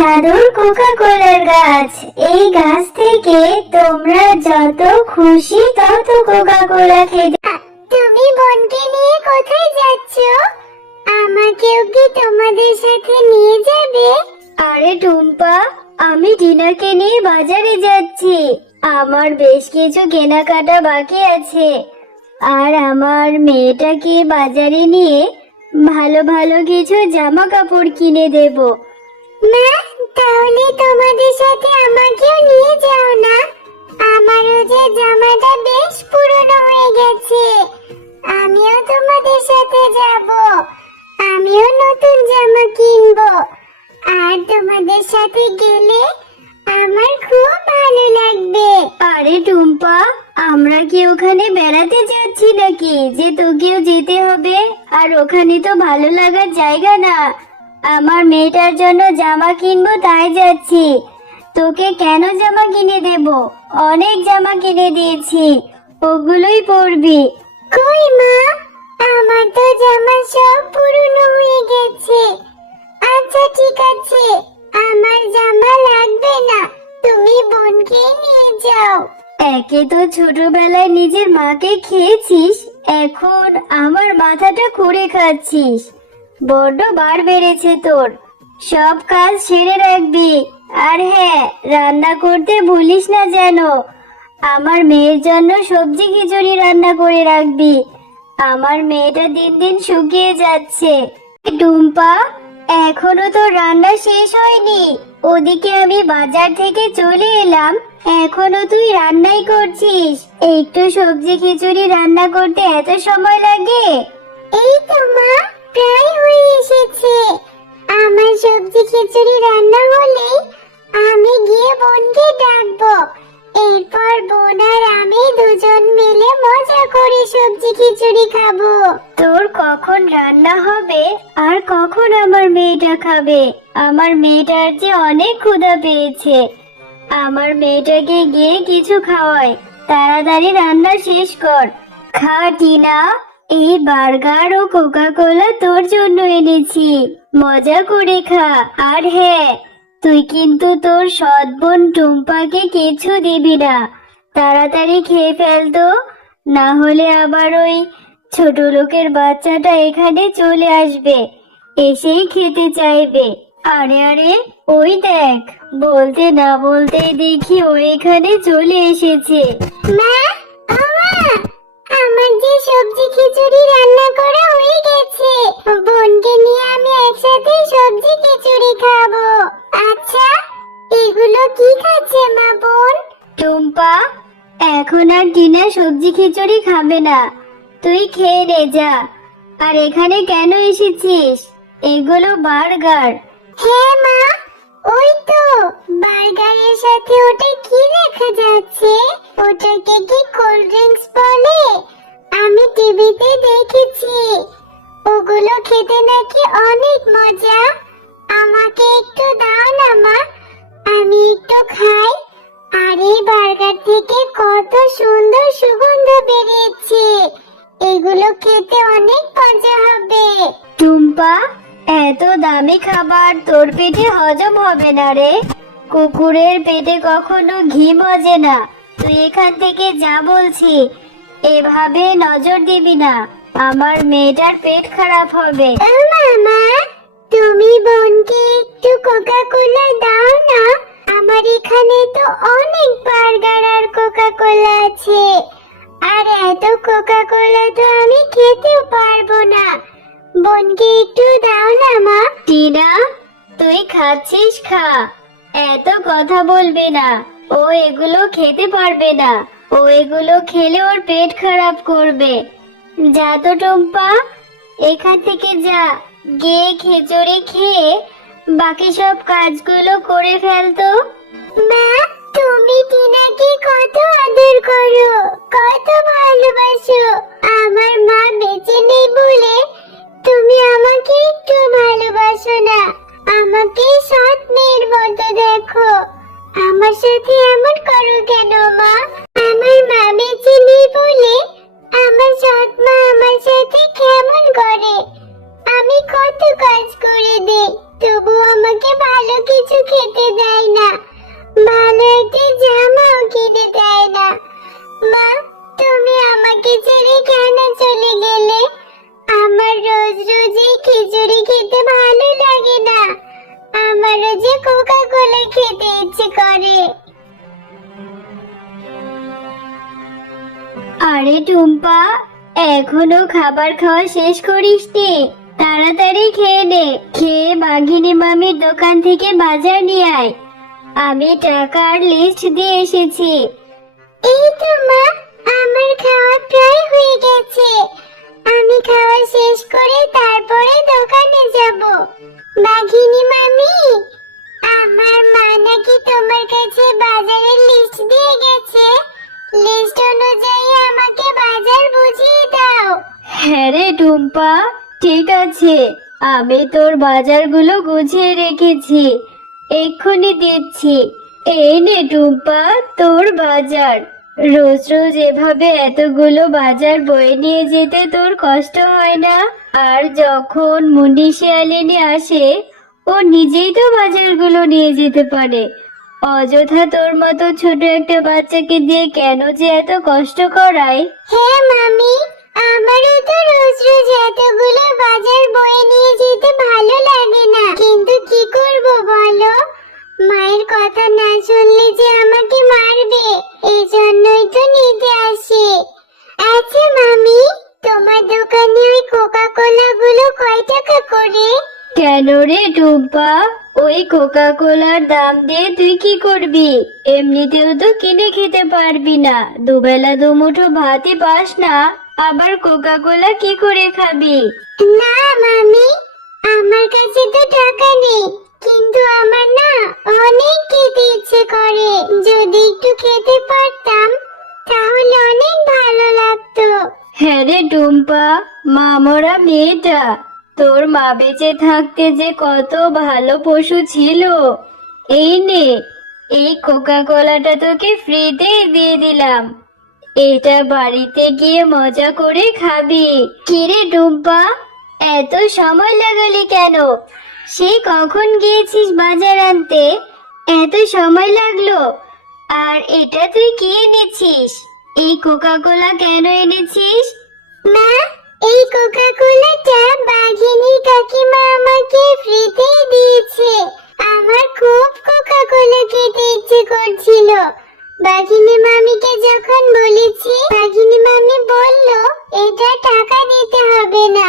জাদুর কোকা কোলার গাছ। এই গাছ থেকে তোমরা যত খুশি তত কোকা কোলা খেতে। তুমি বোনকে নিয়ে কোথায় যাচ্ছ? আমাকেও কি তোমাদের সাথে নিয়ে যাবে? আরে টুম্পা, আমি টিনাকে নিয়ে বাজারে যাচ্ছি। আমার বেশ কিছু কেনাকাটা বাকি আছে, আর আমার মেয়েটাকে বাজারে নিয়ে ভালো ভালো কিছু জামা কাপড় কিনে দেব। মা, তাহলে তোমাদের সাথে আমাকেও নিয়ে যাও না। আমারও যে জামাটা বেশ পুরনো হয়ে গেছে, আমিও তোমাদের সাথে যাব। আমিও নতুন জামা কিনবো, আর তোমাদের সাথে গেলে আমার খুব ভালো লাগবে। আরে টুম্পা, আমরা কি ওখানে বেড়াতে যাচ্ছি নাকি যে তোকেও যেতে হবে? আর ওখানে তো ভালো লাগার জায়গা না। আমার মেয়েটার জন্য জামা কিনবো তাই যাচ্ছি। তোকে কেন জামা কিনে দেব? অনেক জামা কিনে দিয়েছি, ওগুলোই পরবি। কই মা, আমার তো জামা সব পুরনো হয়ে গেছে। আচ্ছা ঠিক আছে, আমার জামা লাগবে না, তুমি বোনকে নিয়ে যাও। একে তো ছোটবেলায় নিজের মাকে খেয়েছিস, এখন আমার মাথাটা খুঁড়ে খাচ্ছিস। বড্ড বার বেড়েছে তোর। সব কাজ সেরে রাখবি, আর হ্যাঁ, রান্না করতে ভুলিস না যেন। আমার মেয়ের জন্য সবজি খিচুড়ি রান্না করে রাখবি। আমার মেয়েটা দিন দিন শুকিয়ে যাচ্ছে। টুম্পা, এখনো তো রান্না শেষ হয়নি। ওদিকে আমি বাজার থেকে চলে এলাম, এখনো তুই রান্নাই করছিস। একটু সবজি খিচুড়ি রান্না করতে এত সময় লাগে? এই তো মা, প্রায় হয়ে এসেছে। আমার সবজি খিচুড়ি রান্না হলেই আমি গিয়ে বোনকে ডাকবো। এরপর বোন আর আমি দুজন মিলে মজা করে সবজি খিচুড়ি খাবো। তোর কখন রান্না হবে আর কখন আমার মেয়েটা খাবে? আমার মেয়েটার যে অনেক ক্ষুধা পেয়েছে। আমার মেয়েটাকে গিয়ে কিছু খাওয়াই। তাড়াতাড়ি রান্না শেষ কর। খা টিনা, এই বার্গার ও কোকা কোলা তোর জন্য এনেছি, মজা করে খা। আর হ্যাঁ, তুই কিন্তু তোর সৎ বোন টুম্পাকে কিছু দিবি না। তাড়াতাড়ি খেয়ে ফেলতো, না হলে আবার ওই ছোট লোকের বাচ্চাটা এখানে চলে আসবে, এসেই খেতে চাইবে। আরে আরে, ওই দেখ, বলতে না বলতেই দেখি ও এখানে চলে এসেছে। মা, ও মা, আমার যে সবজি খিচুড়ি রান্না করা হয়ে গেছে। বোনকে নিয়ে আমি একসাথে সবজি খিচুড়ি খাবো। আচ্ছা, এগুলো কি খাচ্ছে মা বোন? টুম্পা, এখন আর টিনা সবজি খিচুড়ি খাবে না, তুই খেয়ে নে যা। আর এখানে কেন এসেছিস? এগুলো বার্গার। হ্যাঁ মা, ওই তো বার্গারের সাথে ওটা কি লেখা যাচ্ছে? ওটাকে কি কোল্ড ড্রিঙ্কস বলে? আমি টিভিতে দেখেছি, ওগুলো খেতে নাকি অনেক মজা। আমাকে একটু দাও না মা, আমি একটু খাই। আর এই বার্গার থেকে কত সুন্দর সুগন্ধ বেরিয়েছে, এগুলো খেতে অনেক মজা হবে। টুম্পা, এত দামি খাবার তোর পেটে হজম হবে না রে। কুকুরের পেটে কখনো ঘি মজে না। তুই এখান থেকে যা বলছি। এভাবে নজর দিবি না, আমার মেয়েটার পেট খারাপ হবে। মামা, তুমি বোনকে একটু কোকা কোলা দাও না। আমার এখানে তো অনেক বার্গার আর কোকা কোলা আছে, আর এত কোকা কোলা তো আমি খেতেও পারবো না। বোনকে একটু দাও না মা। টিনা, তুই খাচ্ছিস খা, এত কথা বলবে না। ও এগুলো খেতে পারবে না, ও এগুলো খেলে ওর পেট খারাপ করবে। যা তো টুম্পা, এখান থেকে যা, গিয়ে খিচুড়ি খেয়ে বাকি সব কাজগুলো করে ফেলতো। মা, তুমি টিনাকে কত আদর করো, কত ভালোবাসো। আমার মা বেঁচে নেই বলে তুমি আমাকে একটু ভালোবাসো না। আমাকে সৎ মেয়ের মতো দেখো। আমার সাথে এমন করো কেন মা? আমার মা বেঁচে নেই বলে আমার সৎ মা আমার সাথে কেমন করে। আমি কত কাজ করে দিই, তবু আমাকে ভালো কিছু যে কোকা কোলা খেতে ইচ্ছে করে। আরে টুম্পা, এখনো খাবার খাওয়া শেষ করিসনি? তাড়াতাড়ি খেয়ে নে। খেয়ে বাঘিনী মামির দোকান থেকে বাজার নিয়ে আয়। আমি টাকার লিস্ট দিয়ে এসেছি। এই তো মা, আমার খাওয়া প্রায় হয়ে গেছে। আমি খাওয়া শেষ করে তারপরে দোকানে যাব। বাঘিনী মামি, আমার মা নাকি তোমার কাছে বাজারের লিস্ট দিয়ে গেছে। লিস্ট অনুযায়ী আমাকে বাজার বুঝিয়ে দাও। হ্যাঁ রে টুম্পা, ঠিক আছে, আমি তোর বাজারগুলো গুছিয়ে রেখেছি, এক্ষুনি দিচ্ছি। এই নে টুম্পা, তোর বাজার। রোজ রোজ এভাবে এতগুলো বাজার বয়ে নিয়ে যেতে তোর কষ্ট হয় না? আর যখন মুন্নি শিয়ালিনী আসে, ও নিজেই তো বাজারগুলো নিয়ে যেতে পারে। অযথা তোর মতো ছোট একটা বাচ্চাকে দিয়ে কেন যে এত কষ্ট করায়? হ্যাঁ মামি, আমারও তো রোজ রোজ এতগুলো বাজার বয়ে নিয়ে যেতে ভালো লাগে না, কিন্তু কি করব বলো? মায়ের কথা না শুনলে যে আমাকে মারবে, এই জন্যই তো নিতে আসে। আচ্ছা মামি, তোমার দোকানে ওই কোকা কোলা গুলো কয় টাকা করে? কেন রে টুম্পা, ওই কোকা কোলার দাম দিয়ে তুই কি করবি? এমনিতেও তো কিনে খেতে পারবি না, দুবেলা দুমুঠো ভাতই পাস না, আবার কোকা কোলা কি করে খাবি? না মামি, আমার কাছে তো টাকা নেই, কিন্তু আমার না অনেক খেতে ইচ্ছে করে। যদি একটু খেতে পারতাম তাহলে অনেক ভালো লাগতো। হ্যাঁ রে টুম্পা, মা মরা মেয়েটা, তোর মা বেঁচে থাকতে যে কত ভালো পশু ছিল। এই নে, এই কোকা কোলাটা তোকে ফ্রিতেই দিয়ে দিলাম, এটা বাড়িতে গিয়ে মজা করে খাবি। কিরে টুম্পা, এত সময় লাগালি কেন? সেই কখন গিয়েছিস বাজার আনতে, এত সময় লাগলো? আর এটা তুই কি এনেছিস? এই কোকা কোলা কেন এনেছিস? মা, এই কোকা কোলাটা বাঘিনী কাকিমা আমাকে ফ্রিতেই দিয়েছে। আমার খুব কোকা কোলা খেতে ইচ্ছে করছিল। বাঘিনী মামিকে যখন বলেছি, বাঘিনী মামি বলল এটা টাকা দিতে হবে না।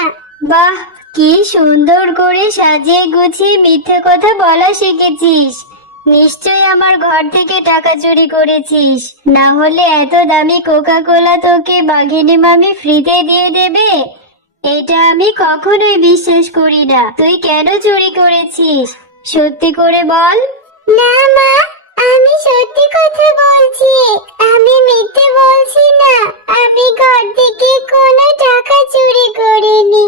বাহ, কি সুন্দর করে সাজিয়ে গুছিয়ে মিথ্যে কথা বলা শিখেছিস। নিশ্চয় আমার ঘর থেকে টাকা চুরি করেছিস, না হলে এত দামি কোকা কোলা তোকে বাঘিনী মামি ফ্রিতে দিয়ে দেবে? এটা আমি কখনোই বিশ্বাস করি না। তুই কেন চুরি করেছিস, সত্যি করে বল। না মা, আমি সত্যি কথা বলছি, আমি মিথ্যে বলছি না। আমি ঘর থেকে কোনো টাকা চুরি করিনি।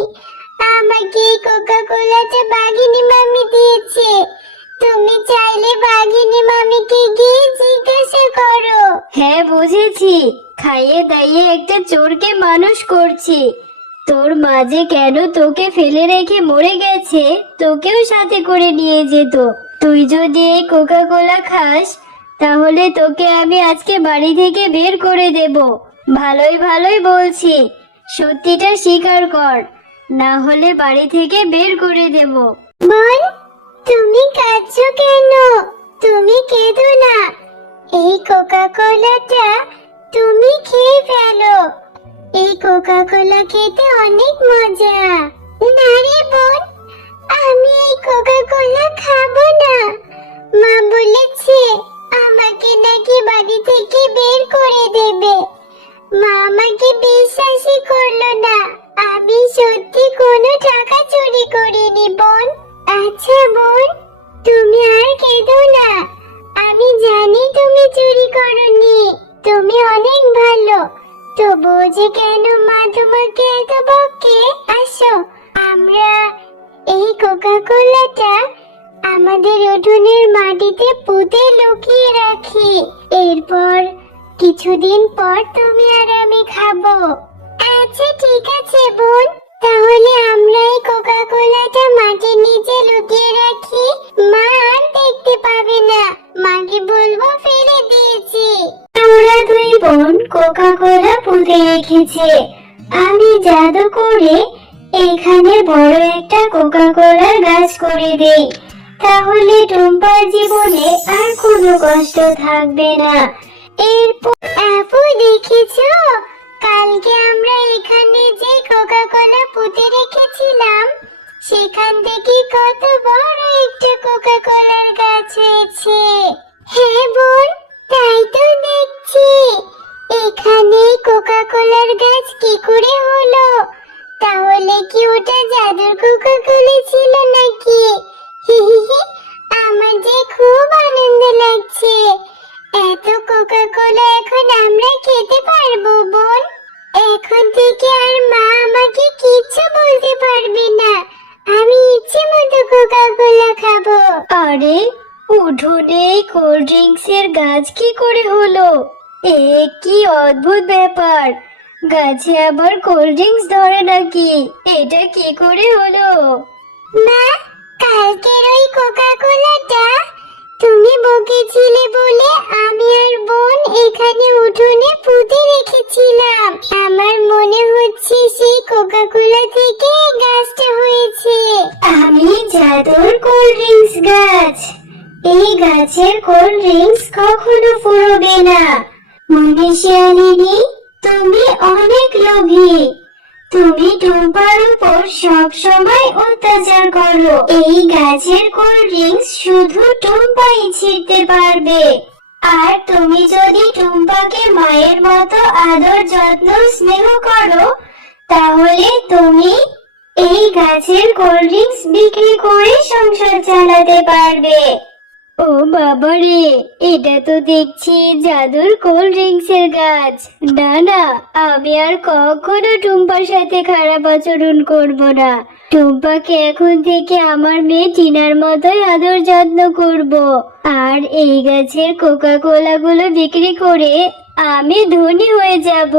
আমাকে কোকা কোলাটা বাঘিনী মামি দিয়েছে। তুমি চাইলে বাঘিনী মামিকে গিয়ে জিজ্ঞাসা করো। হ্যাঁ বুঝেছি, খাইয়ে দাইয়ে একটা চোরকে মানুষ করছি। তোর মা যে কেন তোকে ফেলে রেখে মরে গেছে, তোকেও সাথে করে নিয়ে যেত। তুই যদি এই কোকা কোলা খাস, তাহলে তোকে আমি আজকে বাড়ি থেকে বের করে দেব। ভালোই ভালোই বলছি, সত্যিটা স্বীকার কর, না হলে বাড়ি থেকে বের করে দেব। বোন, তুমি কাঁদছো কেন? তুমি কেঁদো না, এই কোকা কোলাটা তুমি খেয়ে ফেলো। এই কোকা কোলা খেতে অনেক মজা। না রে বোন, আমি এই কোকা কোলা খাবো না। মা বলেছে আমাকে নাকি বাড়ি থেকে বের করে দেবে। মা আমাকে বিশ্বাসই করলো না। আমি সত্যি কোনো টাকা চুরি করিনি বোন। আচ্ছা বোন, তুমি আর কেঁদো না। আমি জানি তুমি চুরি করোনি, তুমি অনেক ভালো। তবুও যে কেন মা তোমাকে এত বকে? আসো, আমরা এই কোকা কোলাটা আমাদের উঠোনের মাটিতে পুঁতে লুকিয়ে রাখি। এরপর কিছুদিন পর তুমি আর আমি খাবো। আচ্ছা ঠিক আছে বোন, তাহলে আমরা এই কোকা কোলাটা মাটির নিচে লুকিয়ে রাখি। মা আর দেখতে পাবে না, মাকে বলবো ফেলে দিয়েছি। ওরা দুই বোন কোকা কোলা পুঁতে রেখেছে। আমি জাদু করে এখানে বড় একটা কোকা কোলার গাছ করে দেই, তাহলে টুম্পার জীবনে আর কোনো কষ্ট থাকবে না। এরপর আপু দেখেছো, কালকে আমরা এখানে যে কোকা কোলা পুঁতে রেখেছিলাম সেখান থেকে কত বড় একটা কোকা কোলার গাছ হয়েছে। হ্যাঁ বোন, তাই তো দেখছি। এখানে কোকা কোলার গাছ কি করে হলো? তাহলে কি ওটা জাদুর কোকা কোলা ছিল নাকি? আমার যে খুব আনন্দ লাগছে। এত কোকা কোলা এখন আমরা খেতে পারবো বোন। এখন থেকে আর মা আমাকে কিচ্ছু বলতে পারবে না। আমি ইচ্ছে মতো কোকা কোলা খাবো। আরে, উঠোনে কোল্ড ড্রিঙ্কস এর গাছ কি করে হলো? এ কি অদ্ভুত ব্যাপার! গাছে আবার কোল্ড ড্রিঙ্কস ধরে নাকি? এটা কি করে হলো? মা, কালকের ওই কোকা কোলাটা তুমি বকেছিলে বলে আমি আর বোন এখানে উঠোনে পুঁতে রেখেছিলাম। আমার মনে হচ্ছে সেই কোকা কোলা থেকে গাছটা হয়েছে। আমি জাদুর কোল্ড ড্রিঙ্কস গাছ। এই গাছের কোল্ড ড্রিঙ্কস কখনো ফুরবে না। মনীষিয়ালিনী, তুমি অনেক লোভী। তুমি টুম্পার উপর সব সময় অত্যাচার করো। এই গাছের কোল্ড ড্রিঙ্কস শুধু টুম্পাই ছিঁড়তে পারবে। আর তুমি যদি টুম্পাকে মায়ের মতো আদর যত্ন স্নেহ করো, তাহলে তুমি এই গাছের কোল্ড ড্রিঙ্কস বিক্রি করে সংসার চালাতে পারবে। ও বাবা রে, এটা তো দেখছি জাদুর কোল্ড ড্রিঙ্কস এর গাছ। না না, আমি আর কখনো টুম্পার সাথে খারাপ আচরণ করব না। টুম্পাকে এখন থেকে আমার মেয়ে টিনার মতোই আদর যত্ন করব। আর এই গাছের কোকা কোলা গুলো বিক্রি করে আমি ধনী হয়ে যাব।